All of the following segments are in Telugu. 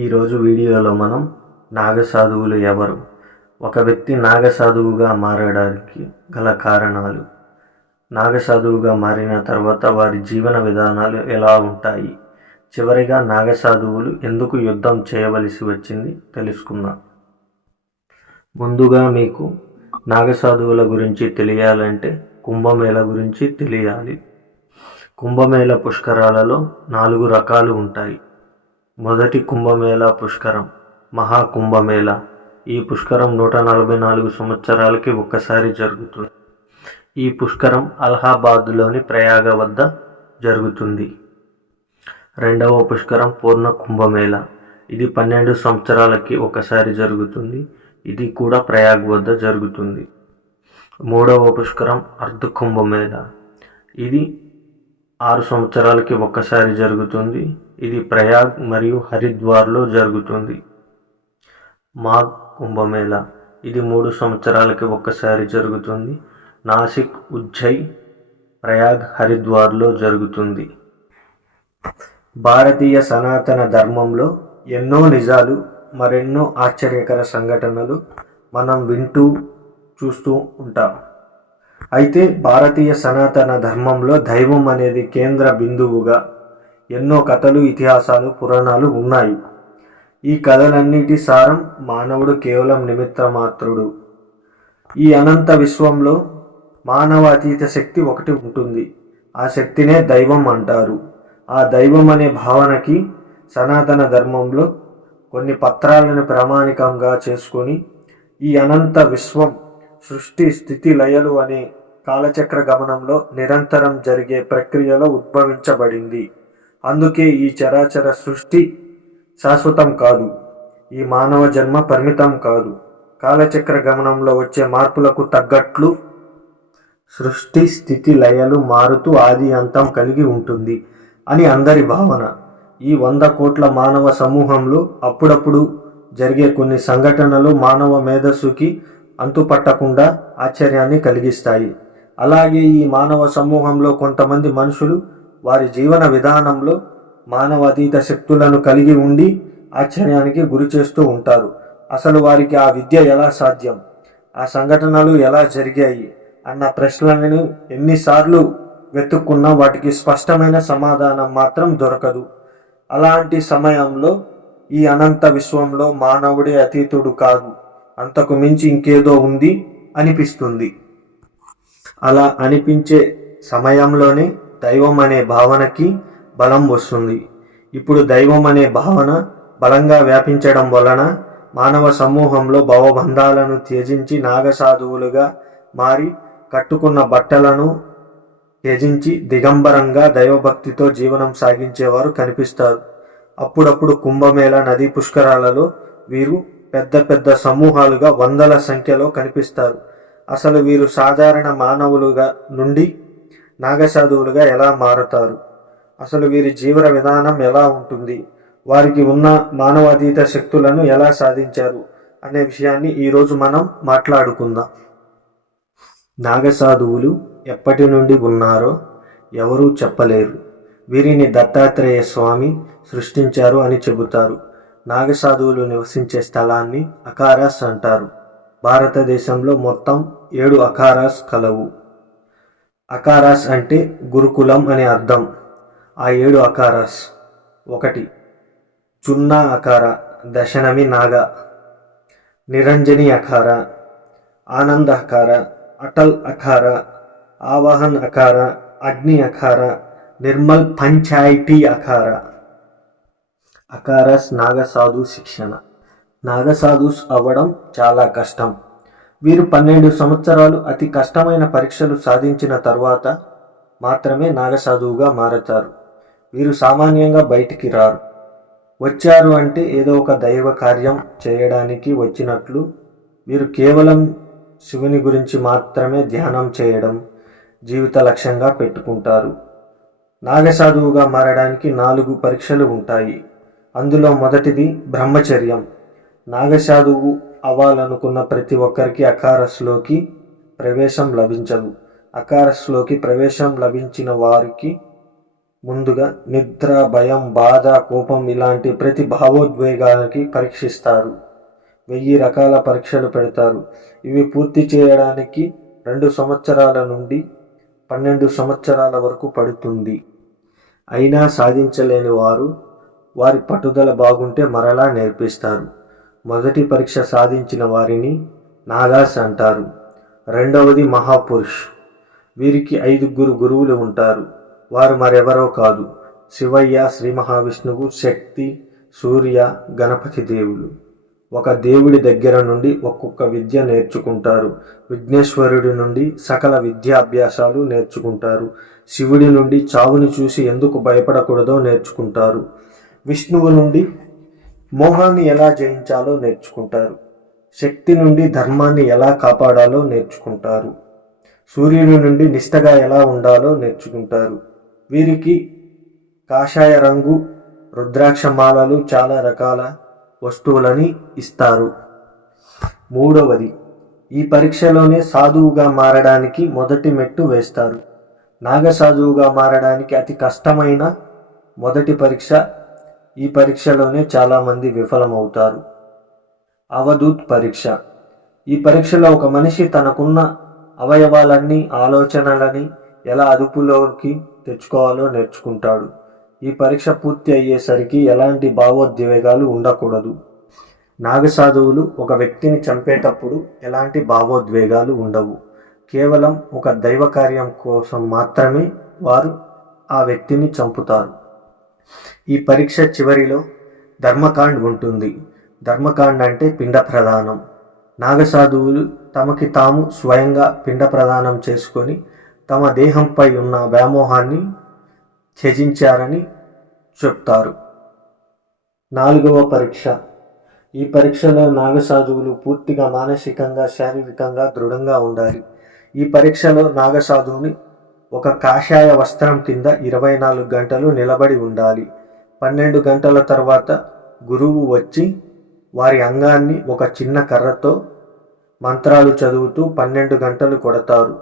ఈరోజు వీడియోలో మనం నాగసాధువులు ఎవరు? ఒక వ్యక్తి నాగసాధువుగా మారడానికి గల కారణాలు. నాగసాధువుగా మారిన తర్వాత వారి జీవన విధానాలు ఎలా ఉంటాయి? చివరిగా నాగసాధువులు ఎందుకు యుద్ధం చేయవలసి వచ్చింది తెలుసుకుందాం. ముందుగా మీకు నాగసాధువుల గురించి తెలియాలంటే కుంభమేళ గురించి తెలియాలి. కుంభమేళ పుష్కరాలలో నాలుగు రకాలు ఉంటాయి. మొదటి కుంభమేళ పుష్కరం మహాకుంభమేళ ఈ పుష్కరం నూట నలభై నాలుగు సంవత్సరాలకి ఒక్కసారి జరుగుతుంది. ఈ పుష్కరం అలహాబాద్లోని ప్రయాగ వద్ద జరుగుతుంది. రెండవ పుష్కరం పూర్ణ కుంభమేళ. ఇది పన్నెండు సంవత్సరాలకి ఒకసారి జరుగుతుంది. ఇది కూడా ప్రయాగ్ వద్ద జరుగుతుంది. మూడవ పుష్కరం అర్ధ కుంభమేళ. ఇది ఆరు సంవత్సరాలకి ఒక్కసారి జరుగుతుంది. ఇది ప్రయాగ్ మరియు హరిద్వార్లో జరుగుతుంది. మాఘ్ కుంభమేళ. ఇది మూడు సంవత్సరాలకి ఒక్కసారి జరుగుతుంది. నాసిక్ ఉజ్జయ్ ప్రయాగ్ హరిద్వార్లో జరుగుతుంది. భారతీయ సనాతన ధర్మంలో ఎన్నో నిజాలు మరెన్నో ఆశ్చర్యకర సంఘటనలు మనం వింటూ చూస్తూ ఉంటాం. అయితే భారతీయ సనాతన ధర్మంలో దైవం అనేది కేంద్ర బిందువుగా ఎన్నో కథలు ఇతిహాసాలు పురాణాలు ఉన్నాయి. ఈ కథలన్నిటి సారం మానవుడు కేవలం నిమిత్త మాత్రుడు ఈ అనంత విశ్వంలో మానవ అతీత శక్తి ఒకటి ఉంటుంది. ఆ శక్తినే దైవం అంటారు. ఆ దైవం అనే భావనకి సనాతన ధర్మంలో కొన్ని పత్రాలను ప్రామాణికంగా చేసుకొని ఈ అనంత విశ్వం సృష్టి స్థితి లయలు అనే కాలచక్ర గమనంలో నిరంతరం జరిగే ప్రక్రియలో ఉద్భవించబడింది. అందుకే ఈ చరాచర సృష్టి శాశ్వతం కాదు. ఈ మానవ జన్మ పరిమితం కాదు. కాలచక్ర గమనంలో వచ్చే మార్పులకు తగ్గట్లు సృష్టి స్థితి లయలు మారుతూ ఆది అంతం కలిగి ఉంటుంది అని అందరి భావన. ఈ వంద కోట్ల మానవ సమూహంలో అప్పుడప్పుడు జరిగే కొన్ని సంఘటనలు మానవ మేధస్సుకి అంతుపట్టకుండా ఆశ్చర్యాన్ని కలిగిస్తాయి. అలాగే ఈ మానవ సమూహంలో కొంతమంది మనుషులు వారి జీవన విధానంలో మానవ అతీత శక్తులను కలిగి ఉండి ఆశ్చర్యానికి గురి చేస్తూ ఉంటారు. అసలు వారికి ఆ విద్య ఎలా సాధ్యం? ఆ సంఘటనలు ఎలా జరిగాయి? అన్న ప్రశ్నలను ఎన్నిసార్లు వెతుక్కున్నా వాటికి స్పష్టమైన సమాధానం మాత్రం దొరకదు. అలాంటి సమయంలో ఈ అనంత విశ్వంలో మానవుడే అతీతుడు కాదు. అంతకు మించి ఇంకేదో ఉంది అనిపిస్తుంది. అలా అనిపించే సమయంలోనే దైవం అనే భావనకి బలం వస్తుంది. ఇప్పుడు దైవం అనే భావన బలంగా వ్యాపించడం వలన మానవ సమూహంలో భవబంధాలను త్యజించి నాగసాధువులుగా మారి కట్టుకున్న బట్టలను త్యజించి దిగంబరంగా దైవభక్తితో జీవనం సాగించేవారు కనిపిస్తారు. అప్పుడప్పుడు కుంభమేళ నదీ పుష్కరాలలో వీరు పెద్ద పెద్ద సమూహాలుగా వందల సంఖ్యలో కనిపిస్తారు. అసలు వీరు సాధారణ మానవులుగా నుండి నాగసాధువులుగా ఎలా మారుతారు? అసలు వీరి జీవన విధానం ఎలా ఉంటుంది? వారికి ఉన్న మానవాతీత శక్తులను ఎలా సాధించారు? అనే విషయాన్ని ఈరోజు మనం మాట్లాడుకుందాం. నాగసాధువులు ఎప్పటి నుండి ఉన్నారో ఎవరూ చెప్పలేరు. వీరిని దత్తాత్రేయ స్వామి సృష్టించారు అని చెబుతారు. నాగసాధువులు నివసించే స్థలాన్ని అకారాస్ అంటారు. భారతదేశంలో మొత్తం ఏడు అకారాస్ కలవు. అకారాస్ అంటే గురుకులం అనే అర్థం. ఆ ఏడు అకారాస్. ఒకటి. చున్నా అకార దశనమి నాగ. నిరంజని అఖార ఆనంద అకార అటల్ అఖార ఆవాహన్ అఖార అగ్ని అఖార నిర్మల్ పంచాయతీ అఖార అకారస్ నాగసాధు శిక్షణ. నాగసాధుస్ అవ్వడం చాలా కష్టం. వీరు పన్నెండు సంవత్సరాలు అతి కష్టమైన పరీక్షలు సాధించిన తర్వాత మాత్రమే నాగసాధువుగా మారతారు. వీరు సామాన్యంగా బయటికి రారు. వచ్చారు అంటే ఏదో ఒక దైవ కార్యం చేయడానికి వచ్చినట్లు వీరు కేవలం శివుని గురించి మాత్రమే ధ్యానం చేయడం జీవిత లక్ష్యంగా పెట్టుకుంటారు. నాగసాధువుగా మారడానికి నాలుగు పరీక్షలు ఉంటాయి. అందులో మొదటిది బ్రహ్మచర్యం. నాగసాధువు అవ్వాలనుకున్న ప్రతి ఒక్కరికి అకారస్లోకి ప్రవేశం లభించదు. అకారస్లోకి ప్రవేశం లభించిన వారికి ముందుగా నిద్ర భయం బాధ కోపం ఇలాంటి ప్రతి భావోద్వేగాలకి పరీక్షిస్తారు. వెయ్యి రకాల పరీక్షలు పెడతారు. ఇవి పూర్తి చేయడానికి రెండు సంవత్సరాల నుండి పన్నెండు సంవత్సరాల వరకు పడుతుంది. అయినా సాధించలేని వారు వారి పట్టుదల బాగుంటే మరలా నేర్పిస్తారు. మొదటి పరీక్ష సాధించిన వారిని నాగాస్ అంటారు. రెండవది మహాపురుష్. వీరికి ఐదుగురు గురువులు ఉంటారు. వారు మరెవరో కాదు. శివయ్య శ్రీ మహావిష్ణువు శక్తి సూర్య గణపతి దేవులు. ఒక దేవుడి దగ్గర నుండి ఒక్కొక్క విద్య నేర్చుకుంటారు. విఘ్నేశ్వరుడి నుండి సకల విద్యాభ్యాసాలు నేర్చుకుంటారు. శివుడి నుండి చావుని చూసి ఎందుకు భయపడకూడదో నేర్చుకుంటారు. విష్ణువు నుండి మోహాన్ని ఎలా జయించాలో నేర్చుకుంటారు. శక్తి నుండి ధర్మాన్ని ఎలా కాపాడాలో నేర్చుకుంటారు. సూర్యుని నుండి నిష్టగా ఎలా ఉండాలో నేర్చుకుంటారు. వీరికి కాషాయ రంగు రుద్రాక్ష మాలలు చాలా రకాల వస్తువులని ఇస్తారు. మూడవది ఈ పరీక్షలోనే సాధువుగా మారడానికి మొదటి మెట్టు వేస్తారు. నాగసాధువుగా మారడానికి అతి కష్టమైన మొదటి పరీక్ష ఈ పరీక్షలోనే చాలామంది విఫలమవుతారు. అవధూత్ పరీక్ష. ఈ పరీక్షలో ఒక మనిషి తనకున్న అవయవాలన్నీ ఆలోచనలని ఎలా అదుపులోకి తెచ్చుకోవాలో నేర్చుకుంటాడు. ఈ పరీక్ష పూర్తి అయ్యేసరికి ఎలాంటి భావోద్వేగాలు ఉండకూడదు. నాగసాధువులు ఒక వ్యక్తిని చంపేటప్పుడు ఎలాంటి భావోద్వేగాలు ఉండవు. కేవలం ఒక దైవ కార్యం కోసం మాత్రమే వారు ఆ వ్యక్తిని చంపుతారు. ఈ పరీక్ష చివరిలో ధర్మకాండ్ ఉంటుంది. ధర్మకాండ్ అంటే పిండ ప్రదానం నాగసాధువులు తమకి తాము స్వయంగా పిండ ప్రదానం చేసుకొని తమ దేహంపై ఉన్న వ్యామోహాన్ని త్యజించారని చెప్తారు. నాలుగవ పరీక్ష. ఈ పరీక్షలో నాగసాధువులు పూర్తిగా మానసికంగా శారీరకంగా దృఢంగా ఉండాలి. ఈ పరీక్షలో నాగసాధువుని ఒక కాషాయ వస్త్రం కింద ఇరవై నాలుగు గంటలు నిలబడి ఉండాలి. పన్నెండు గంటల తర్వాత గురువు వచ్చి వారి అంగాన్ని ఒక చిన్న కర్రతో మంత్రాలు చదువుతూ పన్నెండు గంటలు కొడతారు.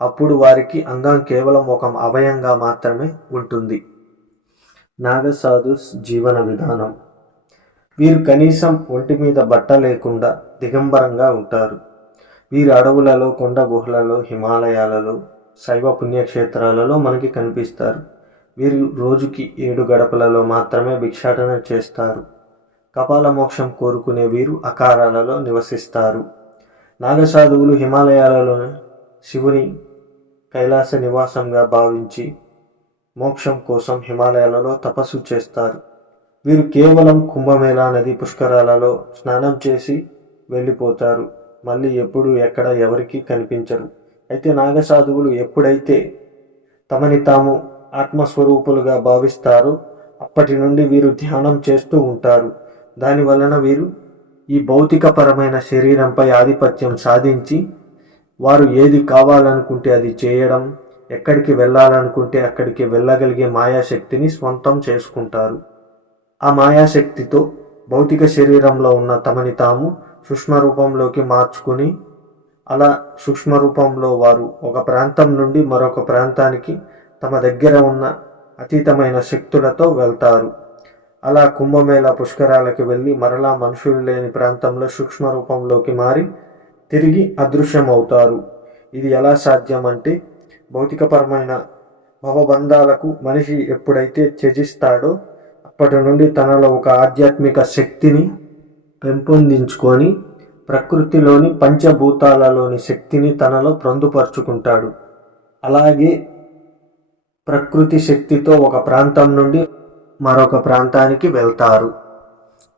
అప్పుడు వారికి అంగం కేవలం ఒక అవయంగా మాత్రమే ఉంటుంది. నాగసాధుస్ జీవన విధానం. వీరు కనీసం ఒంటి మీద బట్ట లేకుండా దిగంబరంగా ఉంటారు. వీరు అడవులలో కొండ గుహలలో హిమాలయాలలో శైవ పుణ్యక్షేత్రాలలో మనకి కనిపిస్తారు. వీరు రోజుకి ఏడు గడపలలో మాత్రమే భిక్షాటన చేస్తారు. కపాల మోక్షం కోరుకునే వీరు అకారాలలో నివసిస్తారు. నాగసాధువులు హిమాలయాలలో శివుని కైలాస నివాసంగా భావించి మోక్షం కోసం హిమాలయాలలో తపస్సు చేస్తారు. వీరు కేవలం కుంభమేళా నది పుష్కరాలలో స్నానం చేసి వెళ్ళిపోతారు. మళ్ళీ ఎప్పుడు ఎక్కడ ఎవరికీ కనిపించరు. అయితే నాగసాధువులు ఎప్పుడైతే తమని తాము ఆత్మస్వరూపులుగా భావిస్తారో అప్పటి నుండి వీరు ధ్యానం చేస్తూ ఉంటారు. దాని వలన వీరు ఈ భౌతికపరమైన శరీరంపై ఆధిపత్యం సాధించి వారు ఏది కావాలనుకుంటే అది చేయడం ఎక్కడికి వెళ్ళాలనుకుంటే అక్కడికి వెళ్ళగలిగే మాయాశక్తిని స్వంతం చేసుకుంటారు. ఆ మాయాశక్తితో భౌతిక శరీరంలో ఉన్న తమని తాము సూక్ష్మ రూపంలోకి మార్చుకుని అలా సూక్ష్మ రూపంలో వారు ఒక ప్రాంతం నుండి మరొక ప్రాంతానికి తమ దగ్గర ఉన్న అతీతమైన శక్తులతో వెళ్తారు. అలా కుంభమేళ పుష్కరాలకి వెళ్ళి మరలా మనుషులు లేని ప్రాంతంలో సూక్ష్మ రూపంలోకి మారి తిరిగి అదృశ్యమవుతారు. ఇది ఎలా సాధ్యం అంటే భౌతికపరమైన భవబంధాలకు మనిషి ఎప్పుడైతే త్యజిస్తాడో అప్పటి నుండి తనలో ఒక ఆధ్యాత్మిక శక్తిని పెంపొందించుకొని ప్రకృతిలోని పంచభూతాలలోని శక్తిని తనలో పొందుపరుచుకుంటాడు. అలాగే ప్రకృతి శక్తితో ఒక ప్రాంతం నుండి మరొక ప్రాంతానికి వెళ్తారు.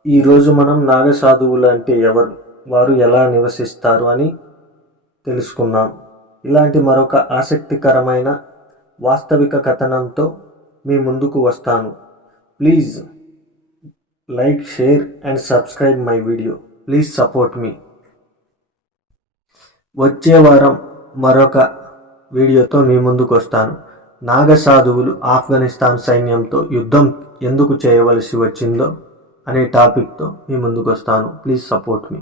ఈరోజు మనం నాగసాధువులు అంటే ఎవరు? వారు ఎలా నివసిస్తారు అని తెలుసుకున్నాం ఇలాంటి మరొక ఆసక్తికరమైన వాస్తవిక కథనంతో మీ ముందుకు వస్తాను. Please like share and subscribe my video. Please support me. వచ్చే వారం మరొక వీడియోతో మీ ముందుకు వస్తాను. నాగ సాధువులు ఆఫ్ఘనిస్తాన్ సైన్యంతో యుద్ధం ఎందుకు చేయవలసి వచ్చిందో అనే టాపిక్తో మీ ముందుకు వస్తాను. Please support me.